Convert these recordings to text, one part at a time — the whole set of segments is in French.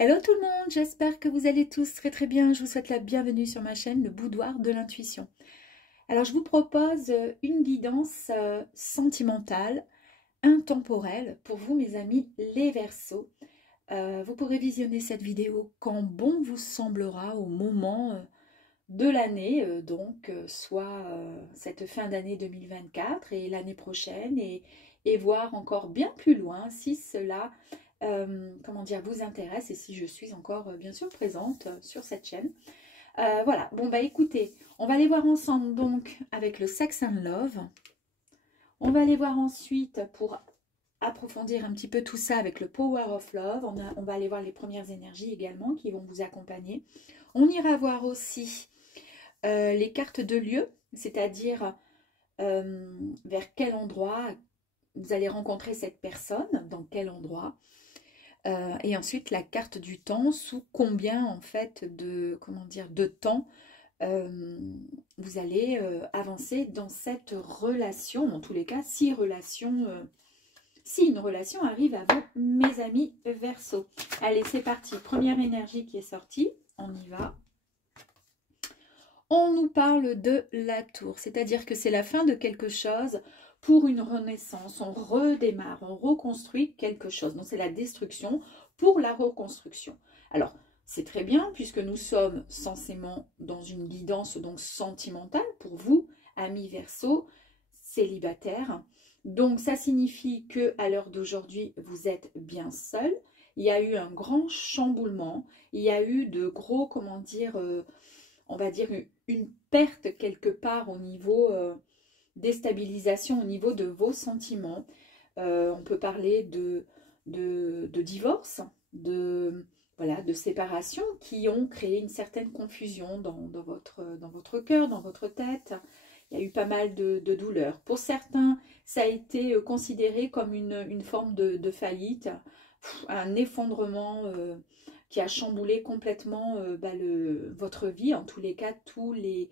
Hello tout le monde, j'espère que vous allez tous très bien. Je vous souhaite la bienvenue sur ma chaîne, le Boudoir de l'intuition. Alors je vous propose une guidance sentimentale, intemporelle pour vous mes amis les Verseaux. Vous pourrez visionner cette vidéo quand bon vous semblera au moment de l'année, soit cette fin d'année 2024 et l'année prochaine et voir encore bien plus loin si cela comment dire, vous intéresse et si je suis encore bien sûr présente sur cette chaîne. Voilà, bon bah écoutez, on va aller voir ensemble donc avec le Sex and Love. On va aller voir ensuite pour approfondir un petit peu tout ça avec le Power of Love. On va aller voir les premières énergies également qui vont vous accompagner. On ira voir aussi les cartes de lieu, c'est-à-dire vers quel endroit vous allez rencontrer cette personne, dans quel endroit. Et ensuite la carte du temps, sous combien en fait de, comment dire, de temps vous allez avancer dans cette relation, en tous les cas, si une relation arrive à vous, mes amis Verseaux. Allez, c'est parti, première énergie qui est sortie, on y va. On nous parle de la tour, c'est-à-dire que c'est la fin de quelque chose pour une renaissance. On redémarre, on reconstruit quelque chose. Donc, c'est la destruction pour la reconstruction. Alors, c'est très bien puisque nous sommes censément dans une guidance donc sentimentale pour vous, amis Verseaux, célibataires. Donc, ça signifie que à l'heure d'aujourd'hui, vous êtes bien seul. Il y a eu un grand chamboulement. Il y a eu de gros, comment dire, on va dire une perte quelque part au niveau déstabilisation, au niveau de vos sentiments. On peut parler de divorce, voilà, de séparation qui ont créé une certaine confusion dans votre cœur, dans votre tête. Il y a eu pas mal de douleurs. Pour certains, ça a été considéré comme une forme de faillite, un effondrement qui a chamboulé complètement votre vie. En tous les cas, tous les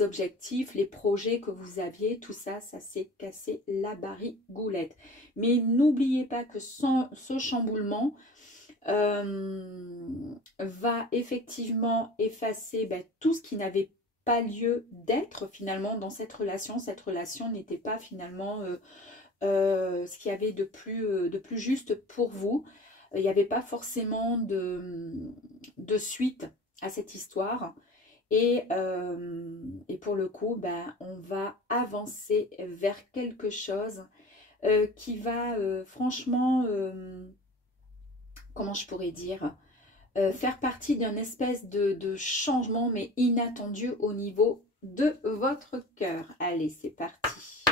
objectifs, les projets que vous aviez, tout ça, ça s'est cassé la barigoulette. Mais n'oubliez pas que ce chamboulement va effectivement effacer tout ce qui n'avait pas lieu d'être finalement dans cette relation. Cette relation n'était pas finalement ce qu'il y avait de plus juste pour vous. Il n'y avait pas forcément de suite à cette histoire. Et pour le coup, on va avancer vers quelque chose qui va franchement, comment je pourrais dire, faire partie d'un espèce de changement, mais inattendu au niveau de votre cœur. Allez, c'est parti.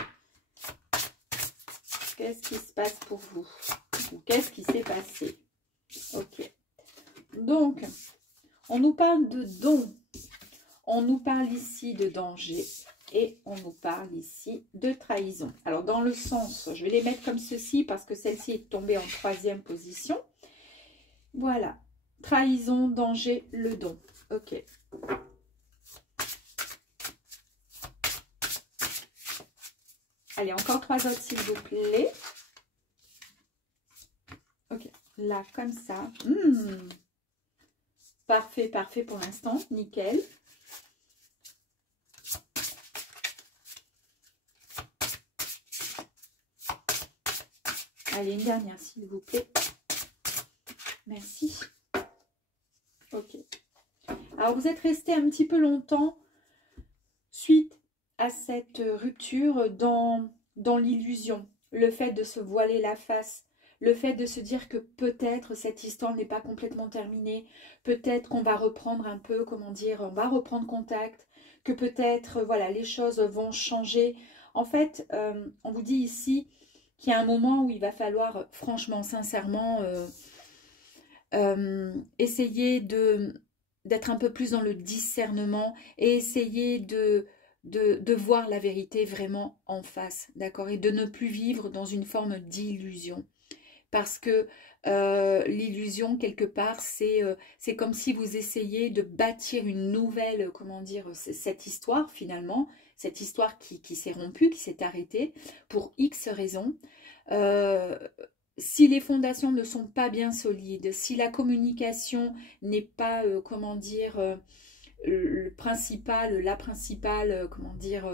Qu'est-ce qui se passe pour vous? Qu'est-ce qui s'est passé? Ok. Donc, on nous parle de don. On nous parle ici de danger. Et on nous parle ici de trahison. Alors, dans le sens, je vais les mettre comme ceci parce que celle-ci est tombée en 3e position. Voilà. Trahison, danger, le don. Ok. Allez, encore 3 autres, s'il vous plaît. Ok. Là, comme ça. Parfait, parfait pour l'instant. Nickel. Allez, une dernière, s'il vous plaît. Merci. Ok. Alors, vous êtes resté un petit peu longtemps suite à cette rupture dans l'illusion. Le fait de se voiler la face. Le fait de se dire que peut-être cette histoire n'est pas complètement terminée. Peut-être qu'on va reprendre un peu, comment dire, on va reprendre contact. Que peut-être, voilà, les choses vont changer. En fait, on vous dit ici qu'il y a un moment où il va falloir, franchement, sincèrement, essayer d'être un peu plus dans le discernement et essayer de voir la vérité vraiment en face, d'accord? Et de ne plus vivre dans une forme d'illusion. Parce que l'illusion, quelque part, c'est comme si vous essayiez de bâtir une nouvelle, comment dire, cette histoire finalement, cette histoire qui s'est rompue, qui s'est arrêtée pour X raisons. si les fondations ne sont pas bien solides, si la communication n'est pas, comment dire, la principale, comment dire,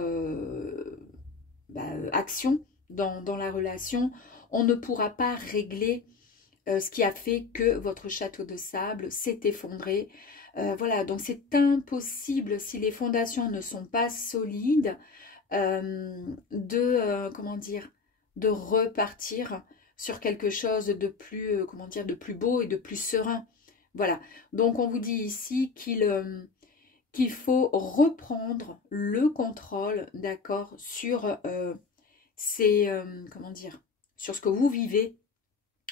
action dans la relation, on ne pourra pas régler ce qui a fait que votre château de sable s'est effondré. Voilà, donc c'est impossible si les fondations ne sont pas solides comment dire, de repartir sur quelque chose de plus, comment dire, de plus beau et de plus serein. Voilà, donc on vous dit ici qu'il faut reprendre le contrôle, d'accord, sur comment dire, sur ce que vous vivez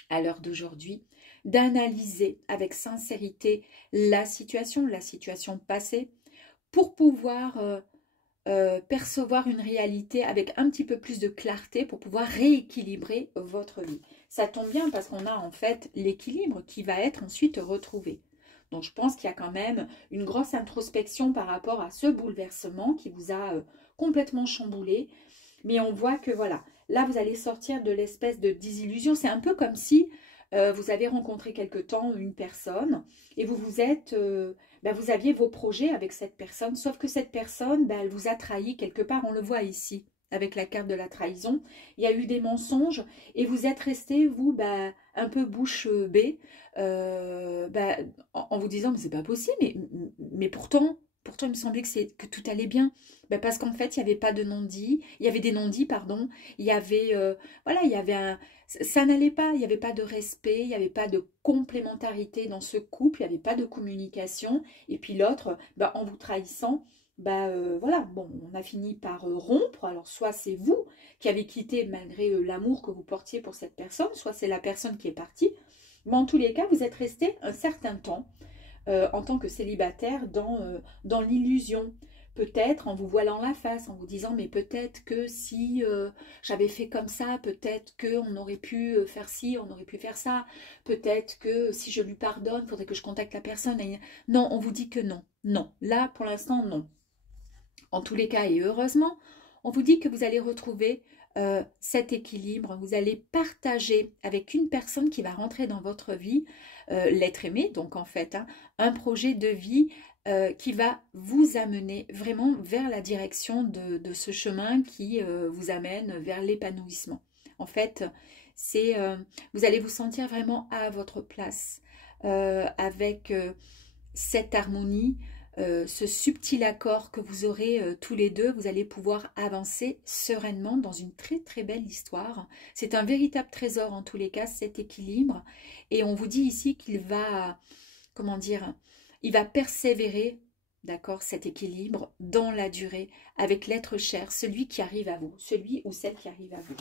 à l'heure d'aujourd'hui, d'analyser avec sincérité la situation passée, pour pouvoir percevoir une réalité avec un petit peu plus de clarté, pour pouvoir rééquilibrer votre vie. Ça tombe bien parce qu'on a en fait l'équilibre qui va être ensuite retrouvé. Donc je pense qu'il y a quand même une grosse introspection par rapport à ce bouleversement qui vous a complètement chamboulé. Mais on voit que voilà, là vous allez sortir de l'espèce de désillusion. C'est un peu comme si vous avez rencontré quelque temps une personne et vous aviez vos projets avec cette personne, sauf que cette personne, elle vous a trahi quelque part. On le voit ici avec la carte de la trahison. Il y a eu des mensonges et vous êtes resté, vous, un peu bouche bée, en vous disant, mais c'est pas possible, mais pourtant, il me semblait que tout allait bien. Parce qu'en fait, il n'y avait pas de non-dit, il y avait des non-dits, pardon, il y avait, voilà, il y avait ça n'allait pas, il n'y avait pas de respect, il n'y avait pas de complémentarité dans ce couple, il n'y avait pas de communication, et puis l'autre, en vous trahissant, voilà, bon, on a fini par rompre. Alors soit c'est vous qui avez quitté malgré l'amour que vous portiez pour cette personne, soit c'est la personne qui est partie, mais en tous les cas, vous êtes resté un certain temps en tant que célibataire dans l'illusion. Peut-être en vous voilant la face, en vous disant mais peut-être que si j'avais fait comme ça, peut-être qu'on aurait pu faire ci, on aurait pu faire ça, peut-être que si je lui pardonne, il faudrait que je contacte la personne. Non, on vous dit que non, non, là pour l'instant non. En tous les cas et heureusement, on vous dit que vous allez retrouver cet équilibre, vous allez partager avec une personne qui va rentrer dans votre vie, l'être aimé, donc en fait, un projet de vie qui va vous amener vraiment vers la direction de ce chemin qui vous amène vers l'épanouissement. En fait, vous allez vous sentir vraiment à votre place, avec cette harmonie, ce subtil accord que vous aurez tous les deux. Vous allez pouvoir avancer sereinement dans une très très belle histoire. C'est un véritable trésor en tous les cas, cet équilibre. Et on vous dit ici qu'il va, comment dire, il va persévérer, d'accord, cet équilibre dans la durée avec l'être cher, celui qui arrive à vous, celui ou celle qui arrive à vous.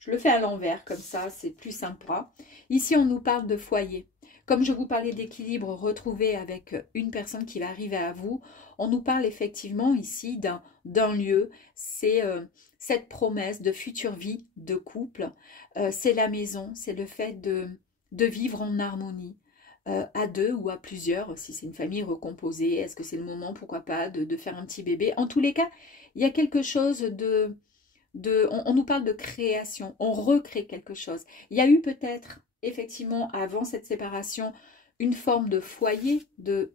Je le fais à l'envers, comme ça, c'est plus sympa. Ici, on nous parle de foyer. Comme je vous parlais d'équilibre retrouvé avec une personne qui va arriver à vous, on nous parle effectivement ici d'un lieu. C'est cette promesse de future vie de couple. C'est la maison, c'est le fait de vivre en harmonie. À deux ou à plusieurs, si c'est une famille recomposée, est-ce que c'est le moment, pourquoi pas, de faire un petit bébé. En tous les cas, il y a quelque chose on nous parle de création, on recrée quelque chose. Il y a eu peut-être, effectivement, avant cette séparation, une forme de foyer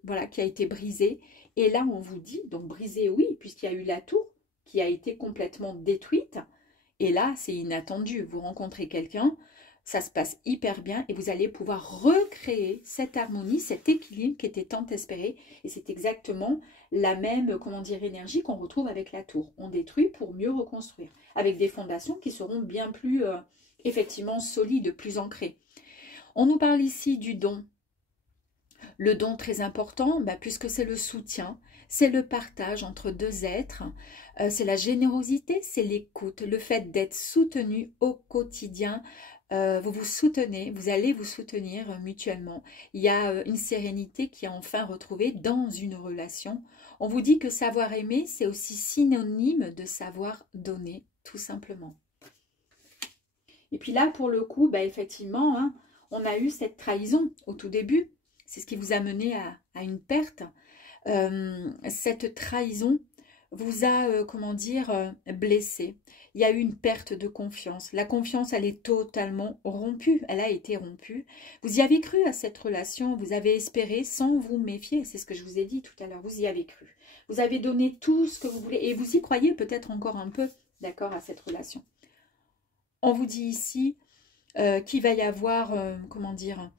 voilà, qui a été brisée. Et là, on vous dit, donc brisée, oui, puisqu'il y a eu la tour qui a été complètement détruite. Et là, c'est inattendu. Vous rencontrez quelqu'un, ça se passe hyper bien et vous allez pouvoir recréer cette harmonie, cet équilibre qui était tant espéré. Et c'est exactement la même, comment dire, énergie qu'on retrouve avec la tour. On détruit pour mieux reconstruire, avec des fondations qui seront bien plus, effectivement, solides, plus ancrées. On nous parle ici du don. Le don très important, puisque c'est le soutien, c'est le partage entre deux êtres, c'est la générosité, c'est l'écoute, le fait d'être soutenu au quotidien. Vous vous soutenez, vous allez vous soutenir mutuellement. Il y a une sérénité qui est enfin retrouvée dans une relation. On vous dit que savoir aimer, c'est aussi synonyme de savoir donner, tout simplement. Et puis là, pour le coup, effectivement, on a eu cette trahison au tout début. C'est ce qui vous a mené à une perte. Cette trahison vous a, comment dire, blessé. Il y a eu une perte de confiance. La confiance, elle est totalement rompue. Elle a été rompue. Vous y avez cru à cette relation. Vous avez espéré sans vous méfier. C'est ce que je vous ai dit tout à l'heure. Vous y avez cru. Vous avez donné tout ce que vous voulez. Et vous y croyez peut-être encore un peu, d'accord, à cette relation. On vous dit ici qu'il va y avoir, comment dire...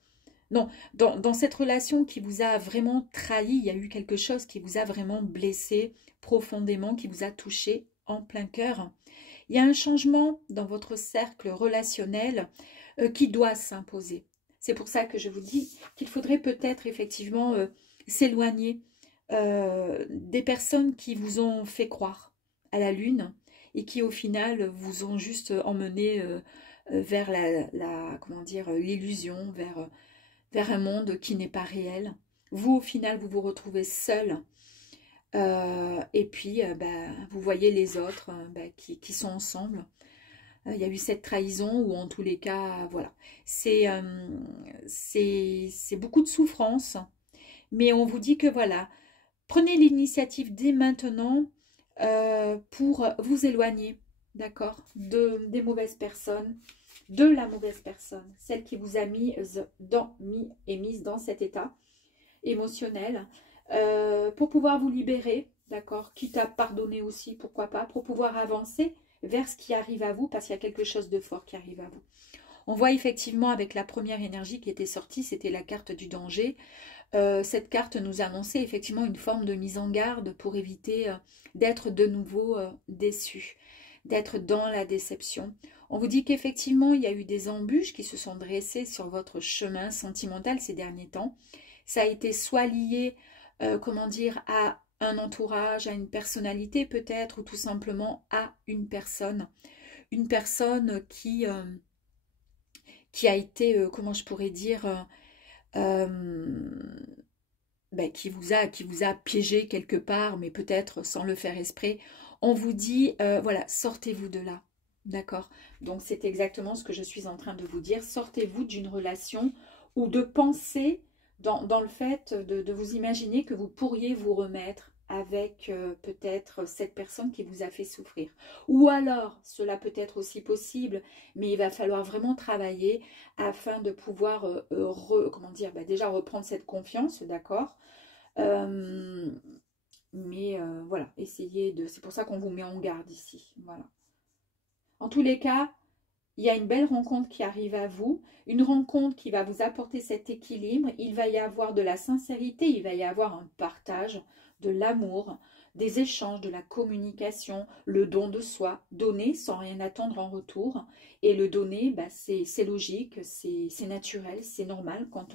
Non, dans cette relation qui vous a vraiment trahi, il y a eu quelque chose qui vous a vraiment blessé profondément, qui vous a touché en plein cœur. Il y a un changement dans votre cercle relationnel qui doit s'imposer. C'est pour ça que je vous dis qu'il faudrait peut-être effectivement s'éloigner des personnes qui vous ont fait croire à la lune et qui au final vous ont juste emmené vers comment dire, l'illusion, vers un monde qui n'est pas réel. Vous, au final, vous vous retrouvez seul. Et puis, vous voyez les autres qui sont ensemble. Il y a eu cette trahison ou en tous les cas, voilà. C'est beaucoup de souffrance. Mais on vous dit que voilà, prenez l'initiative dès maintenant pour vous éloigner, d'accord, des mauvaises personnes, de la mauvaise personne, celle qui vous a mise dans cet état émotionnel, pour pouvoir vous libérer, d'accord, quitte à pardonner aussi, pourquoi pas, pour pouvoir avancer vers ce qui arrive à vous, parce qu'il y a quelque chose de fort qui arrive à vous. On voit effectivement avec la première énergie qui était sortie, c'était la carte du danger. Cette carte nous annonçait effectivement une forme de mise en garde pour éviter d'être de nouveau déçu, d'être dans la déception. On vous dit qu'effectivement, il y a eu des embûches qui se sont dressées sur votre chemin sentimental ces derniers temps. Ça a été soit lié, comment dire, à un entourage, à une personnalité peut-être, ou tout simplement à une personne. Une personne qui a été, comment je pourrais dire, qui vous a piégé quelque part, mais peut-être sans le faire exprès. On vous dit, voilà, sortez-vous de là. D'accord? Donc, c'est exactement ce que je suis en train de vous dire. Sortez-vous d'une relation ou de penser dans le fait de vous imaginer que vous pourriez vous remettre avec peut-être cette personne qui vous a fait souffrir. Ou alors, cela peut être aussi possible, mais il va falloir vraiment travailler afin de pouvoir, comment dire, déjà reprendre cette confiance, d'accord? Mais voilà, essayez de... C'est pour ça qu'on vous met en garde ici, voilà. En tous les cas, il y a une belle rencontre qui arrive à vous, une rencontre qui va vous apporter cet équilibre. Il va y avoir de la sincérité, il va y avoir un partage, de l'amour, des échanges, de la communication, le don de soi, donner sans rien attendre en retour. Et le donner, c'est logique, c'est naturel, c'est normal. Quand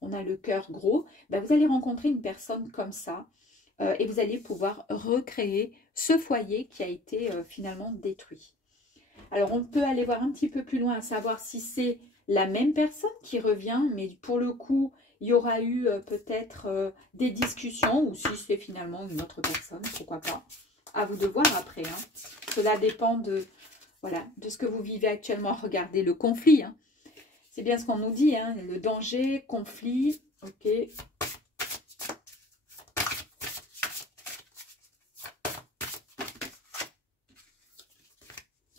on a le cœur gros, vous allez rencontrer une personne comme ça et vous allez pouvoir recréer ce foyer qui a été finalement détruit. Alors, on peut aller voir un petit peu plus loin, à savoir si c'est la même personne qui revient, mais pour le coup, il y aura eu peut-être des discussions, ou si c'est finalement une autre personne, pourquoi pas. À vous de voir après. Hein. Cela dépend de, voilà, de ce que vous vivez actuellement. Regardez le conflit. Hein. C'est bien ce qu'on nous dit, hein, le danger, conflit, ok.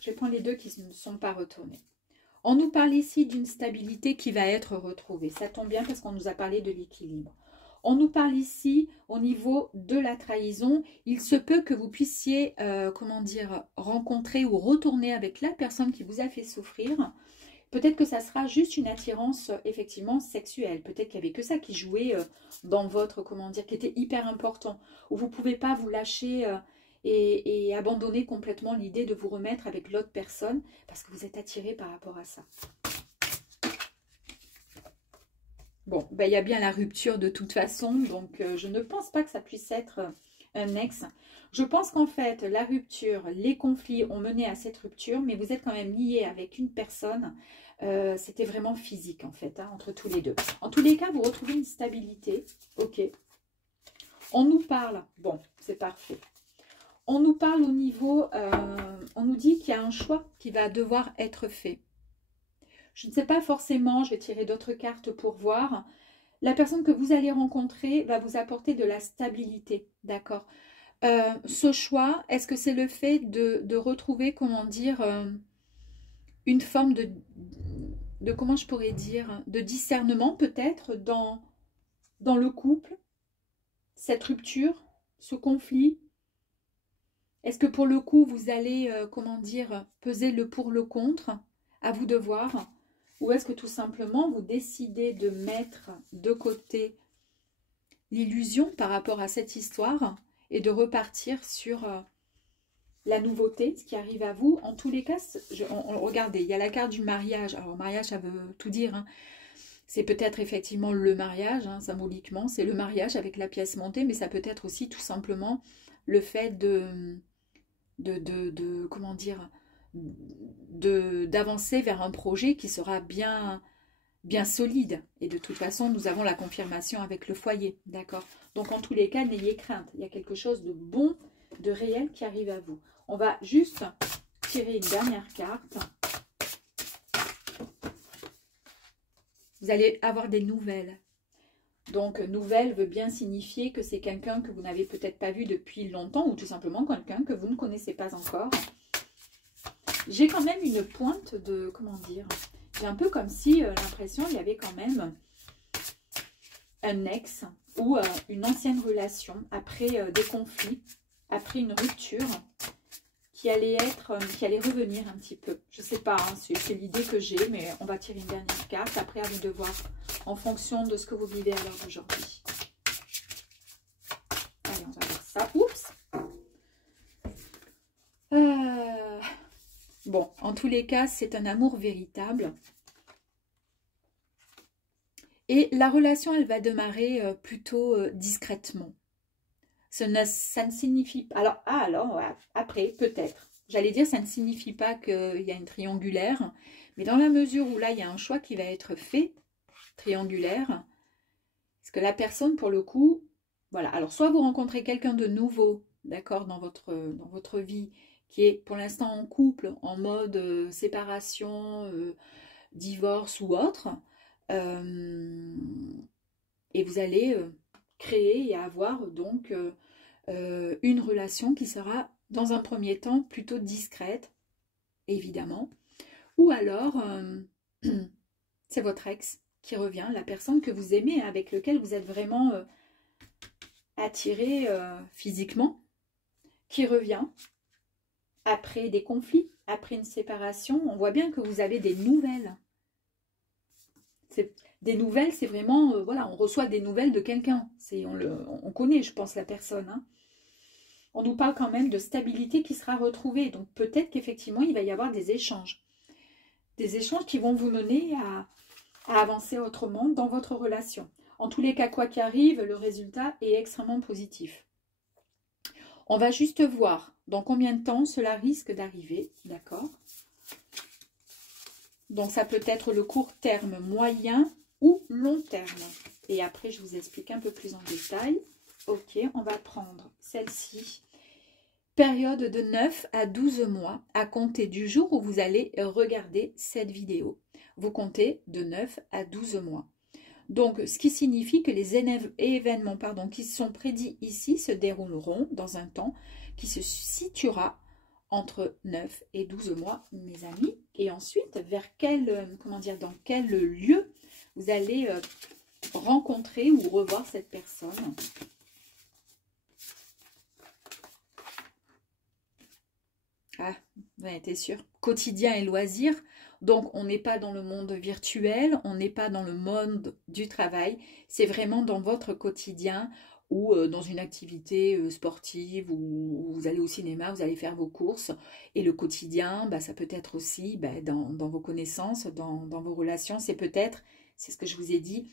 Je vais prendre les deux qui ne sont pas retournés. On nous parle ici d'une stabilité qui va être retrouvée. Ça tombe bien parce qu'on nous a parlé de l'équilibre. On nous parle ici au niveau de la trahison. Il se peut que vous puissiez, comment dire, rencontrer ou retourner avec la personne qui vous a fait souffrir. Peut-être que ça sera juste une attirance effectivement sexuelle. Peut-être qu'il n'y avait que ça qui jouait dans votre, comment dire, qui était hyper important. Où vous ne pouvez pas vous lâcher... Et abandonner complètement l'idée de vous remettre avec l'autre personne parce que vous êtes attiré par rapport à ça. Bon, il y a bien la rupture de toute façon, donc je ne pense pas que ça puisse être un ex. Je pense qu'en fait, la rupture, les conflits ont mené à cette rupture, mais vous êtes quand même lié avec une personne. C'était vraiment physique en fait, hein, entre tous les deux. En tous les cas, vous retrouvez une stabilité, ok. On nous parle, bon, c'est parfait. On nous parle au niveau, on nous dit qu'il y a un choix qui va devoir être fait. Je ne sais pas forcément, je vais tirer d'autres cartes pour voir. La personne que vous allez rencontrer va vous apporter de la stabilité, d'accord? Ce choix, est-ce que c'est le fait de retrouver, comment dire, une forme comment je pourrais dire, de discernement peut-être dans le couple, cette rupture, ce conflit? Est-ce que pour le coup, vous allez, comment dire, peser le pour, le contre, à vous de voir? Ou est-ce que tout simplement, vous décidez de mettre de côté l'illusion par rapport à cette histoire et de repartir sur la nouveauté, ce qui arrive à vous? En tous les cas, regardez, il y a la carte du mariage. Alors, mariage, ça veut tout dire, hein. C'est peut-être effectivement le mariage, hein, symboliquement, c'est le mariage avec la pièce montée, mais ça peut être aussi tout simplement le fait comment dire, d'avancer vers un projet qui sera bien solide. Et de toute façon, nous avons la confirmation avec le foyer, d'accord? Donc, en tous les cas, n'ayez crainte. Il y a quelque chose de bon, de réel qui arrive à vous. On va juste tirer une dernière carte. Vous allez avoir des nouvelles. Donc, nouvelle veut bien signifier que c'est quelqu'un que vous n'avez peut-être pas vu depuis longtemps ou tout simplement quelqu'un que vous ne connaissez pas encore. J'ai quand même une pointe de, comment dire, j'ai un peu comme si l'impression, il y avait quand même un ex ou une ancienne relation après des conflits, après une rupture qui allait revenir un petit peu. Je ne sais pas, hein, c'est l'idée que j'ai, mais on va tirer une dernière carte. Après, à vous de voir en fonction de ce que vous vivez à l'heure d'aujourd'hui. Allez, on va voir ça. Oups! Bon, en tous les cas, c'est un amour véritable. Et la relation, elle va démarrer plutôt discrètement. Ça ne signifie pas... Alors, après, peut-être. J'allais dire, ça ne signifie pas qu'il y a une triangulaire. Mais dans la mesure où là, il y a un choix qui va être fait, triangulaire, parce que la personne, pour le coup, voilà. Alors, soit vous rencontrez quelqu'un de nouveau, d'accord, dans votre vie, qui est pour l'instant en couple, en mode séparation, divorce ou autre, et vous allez créer et avoir donc une relation qui sera dans un premier temps plutôt discrète, évidemment, ou alors c'est votre ex qui revient, la personne que vous aimez, avec lequel vous êtes vraiment attiré physiquement, qui revient après des conflits, après une séparation. On voit bien que vous avez des nouvelles. Des nouvelles, c'est vraiment, voilà, on reçoit des nouvelles de quelqu'un. On connaît, je pense, la personne. Hein. On nous parle quand même de stabilité qui sera retrouvée. Donc peut-être qu'effectivement, il va y avoir des échanges. Des échanges qui vont vous mener à avancer autrement dans votre relation. En tous les cas, quoi qu'il arrive, le résultat est extrêmement positif. On va juste voir dans combien de temps cela risque d'arriver, d'accord? Donc, ça peut être le court terme, moyen ou long terme. Et après, je vous explique un peu plus en détail. Ok, on va prendre celle-ci. Période de 9 à 12 mois à compter du jour où vous allez regarder cette vidéo. Vous comptez de 9 à 12 mois. Donc, ce qui signifie que les événements qui sont prédits ici se dérouleront dans un temps qui se situera entre 9 et 12 mois, mes amis. Et ensuite, vers dans quel lieu vous allez rencontrer ou revoir cette personne. Ah, ouais, t'es sûr. Quotidien et loisirs. Donc, on n'est pas dans le monde virtuel, on n'est pas dans le monde du travail. C'est vraiment dans votre quotidien ou dans une activité sportive ou vous allez au cinéma, vous allez faire vos courses. Et le quotidien, ça peut être aussi dans vos connaissances, dans vos relations. C'est peut-être, c'est ce que je vous ai dit,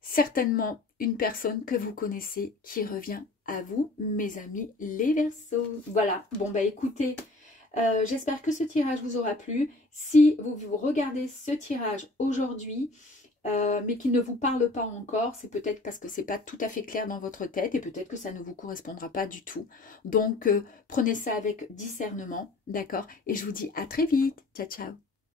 certainement une personne que vous connaissez qui revient à vous, mes amis les Verseaux. Voilà, bon écoutez, j'espère que ce tirage vous aura plu. Si vous regardez ce tirage aujourd'hui, mais qui ne vous parle pas encore, c'est peut-être parce que c'est pas tout à fait clair dans votre tête et peut-être que ça ne vous correspondra pas du tout. Donc, prenez ça avec discernement, d'accord? Et je vous dis à très vite. Ciao, ciao.